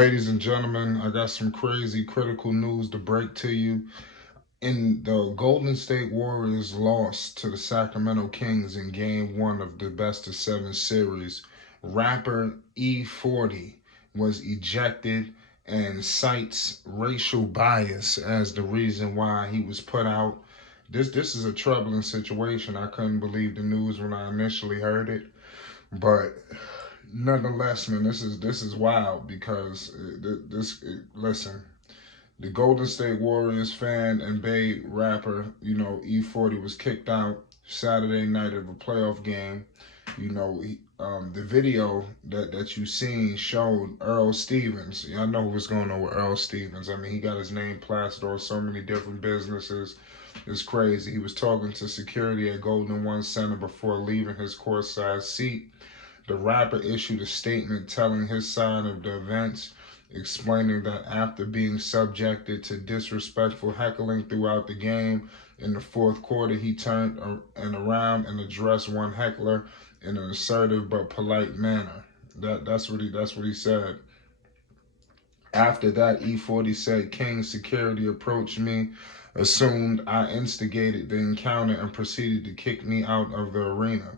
Ladies and gentlemen, I got some crazy critical news to break to you. In the Golden State Warriors lost to the Sacramento Kings in game one of the best of seven series, rapper E-40 was ejected and cites racial bias as the reason why he was put out. This is a troubling situation. I couldn't believe the news when I initially heard it, but nonetheless, man, this is wild because listen, the Golden State Warriors fan and Bay rapper, E-40 was kicked out Saturday night of a playoff game. The video that you seen showed Earl Stevens. I know what's going on with Earl Stevens. I mean, he got his name plastered on so many different businesses. It's crazy. He was talking to security at Golden One Center before leaving his courtside seat. The rapper issued a statement telling his side of the events, explaining that after being subjected to disrespectful heckling throughout the game, in the fourth quarter, he turned around and addressed one heckler in an assertive but polite manner. That's what he said. After that, E-40 said King's security approached me, assumed I instigated the encounter, and proceeded to kick me out of the arena.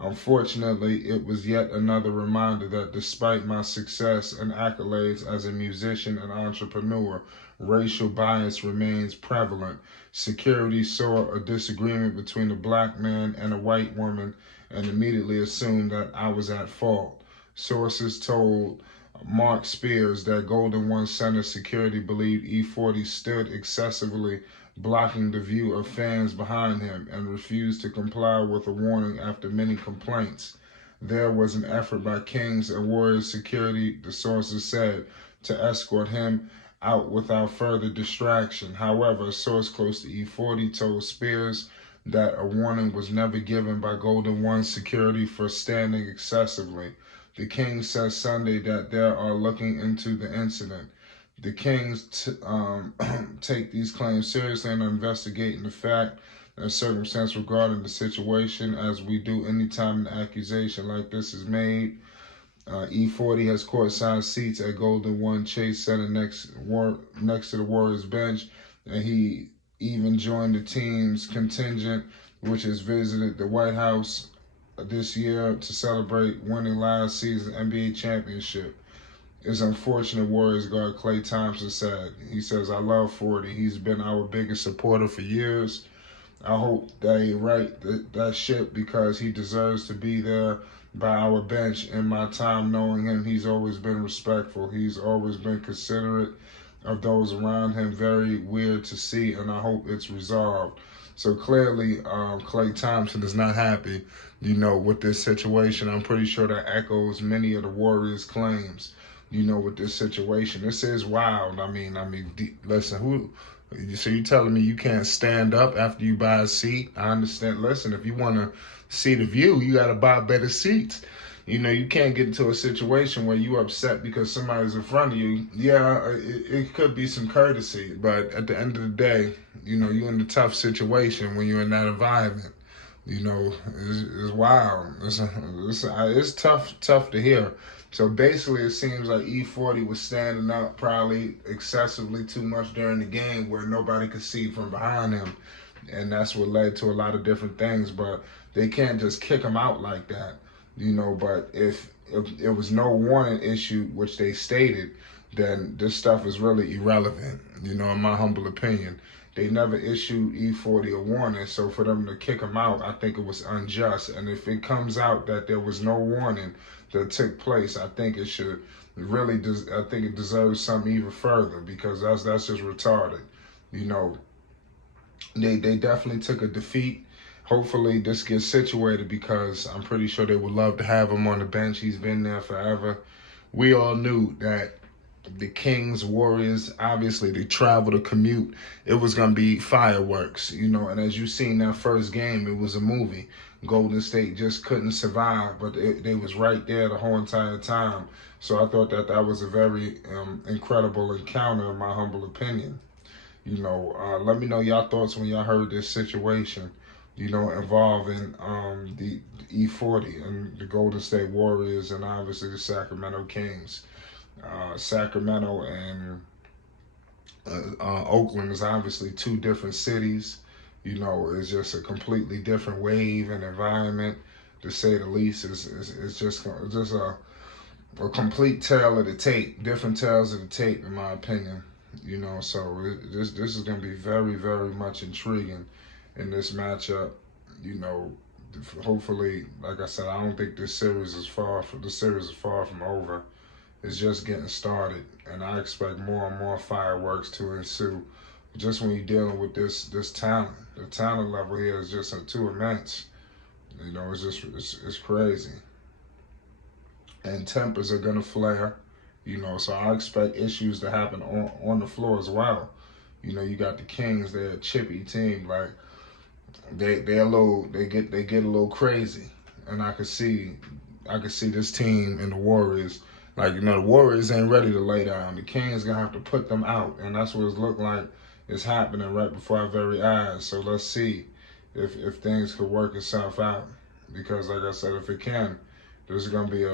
Unfortunately, it was yet another reminder that despite my success and accolades as a musician and entrepreneur, racial bias remains prevalent. Security saw a disagreement between a black man and a white woman and immediately assumed that I was at fault. Sources told Mark Spears that Golden One Center security believed E-40 stood excessively blocking the view of fans behind him and refused to comply with a warning after many complaints. There was an effort by Kings and Warriors security, the sources said, to escort him out without further distraction. However, a source close to E-40 told Spears that a warning was never given by Golden One security for standing excessively. The Kings said Sunday that they are looking into the incident. The Kings take these claims seriously and are investigating the fact and circumstance regarding the situation, as we do anytime an accusation like this is made. E-40 has courtside seats at Golden One Chase Center next to the Warriors bench, and he even joined the team's contingent, which has visited the White House this year to celebrate winning last season's NBA championship. It's unfortunate, Warriors guard Klay Thompson said. He says, I love 40. He's been our biggest supporter for years. I hope they right that ship because he deserves to be there by our bench. In my time knowing him, he's always been respectful. He's always been considerate of those around him. Very weird to see, and I hope it's resolved. So clearly, Klay Thompson is not happy, with this situation. I'm pretty sure that echoes many of the Warriors' claims, with this situation. This is wild. Listen, so you telling me you can't stand up after you buy a seat? I understand. Listen, if you want to see the view, you got to buy better seats. You can't get into a situation where you upset because somebody's in front of you. Yeah, it could be some courtesy, but at the end of the day, you're in a tough situation when you're in that environment. It's wild. It's tough to hear. So basically, it seems like E-40 was standing up probably excessively too much during the game where nobody could see from behind him. And that's what led to a lot of different things. But they can't just kick him out like that, But if it was no warning issued, which they stated, then this stuff is really irrelevant, in my humble opinion. They never issued E-40 a warning, so for them to kick him out, I think it was unjust. And if it comes out that there was no warning that took place, I think it should I think it deserves something even further because that's just retarded. You know, they definitely took a defeat. Hopefully this gets situated because I'm pretty sure they would love to have him on the bench. He's been there forever. We all knew that the Kings, Warriors, obviously they travel to commute. It was going to be fireworks, and as you seen that first game, it was a movie. Golden State just couldn't survive, but they was right there the whole entire time. So I thought that was a very incredible encounter, in my humble opinion. Let me know y'all thoughts when y'all heard this situation, involving the E-40 and the Golden State Warriors and obviously the Sacramento Kings. Sacramento and Oakland is obviously two different cities. You know, it's just a completely different wave and environment, to say the least. It's just a complete tale of the tape, different tales of the tape, in my opinion. You know, so this is going to be very, very much intriguing in this matchup. You know, hopefully, like I said, I don't think this series is far from over. It's just getting started, and I expect more and more fireworks to ensue. Just when you're dealing with this talent, the talent level here is just too immense. You know, it's crazy, and tempers are gonna flare. You know, so I expect issues to happen on the floor as well. You know, you got the Kings, they're a chippy team. Like they get a little crazy, and I could see this team and the Warriors. Like, you know, the Warriors ain't ready to lay down. The Kings gonna have to put them out, and that's what it's looked like is happening right before our very eyes. So let's see if things could work itself out. Because, like I said, if it can, there's gonna be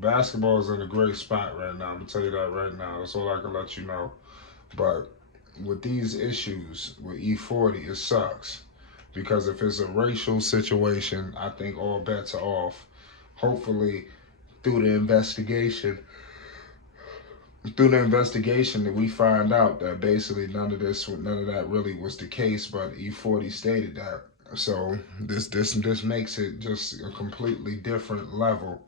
basketball is in a great spot right now. I'm gonna tell you that right now. That's all I can let you know. But with these issues with E-40, it sucks. Because if it's a racial situation, I think all bets are off. Hopefully, through the investigation, that we find out that basically none of that really was the case, but E-40 stated that. So this makes it just a completely different level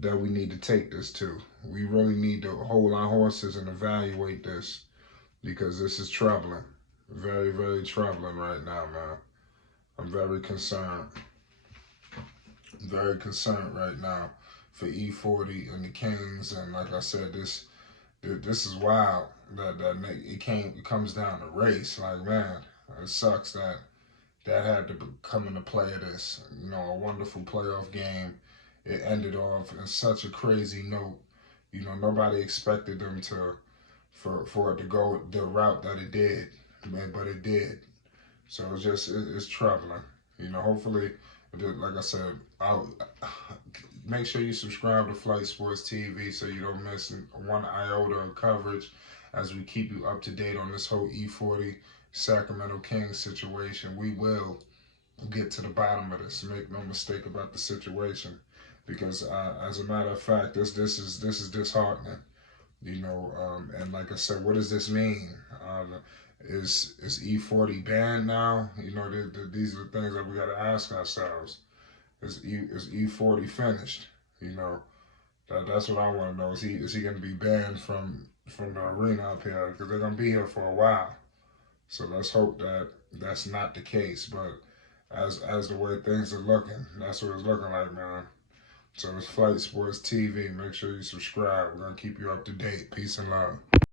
that we need to take this to. We really need to hold our horses and evaluate this, because this is troubling. Very, very troubling right now, man. I'm very concerned. Very concerned right now for E-40 and the Kings. And like I said, this is wild. It comes down to race. Like, man, it sucks that had to come into play of this. You know, a wonderful playoff game. It ended off in such a crazy note. You know, nobody expected them for it to go the route that it did, man, but it did. So it's troubling. You know, hopefully, like I said, I'll make sure you subscribe to Flight Sports TV so you don't miss one iota of coverage as we keep you up to date on this whole E-40 Sacramento Kings situation. We will get to the bottom of this. Make no mistake about the situation, because as a matter of fact, this is disheartening. You know, and like I said, what does this mean? Is E-40 banned now? You know, these are the things that we got to ask ourselves. Is E-40 finished? You know, that's what I want to know. Is he going to be banned from the arena up here? Because they're going to be here for a while. So let's hope that that's not the case. But as the way things are looking, that's what it's looking like, man. So it's Flight Sports TV. Make sure you subscribe. We're going to keep you up to date. Peace and love.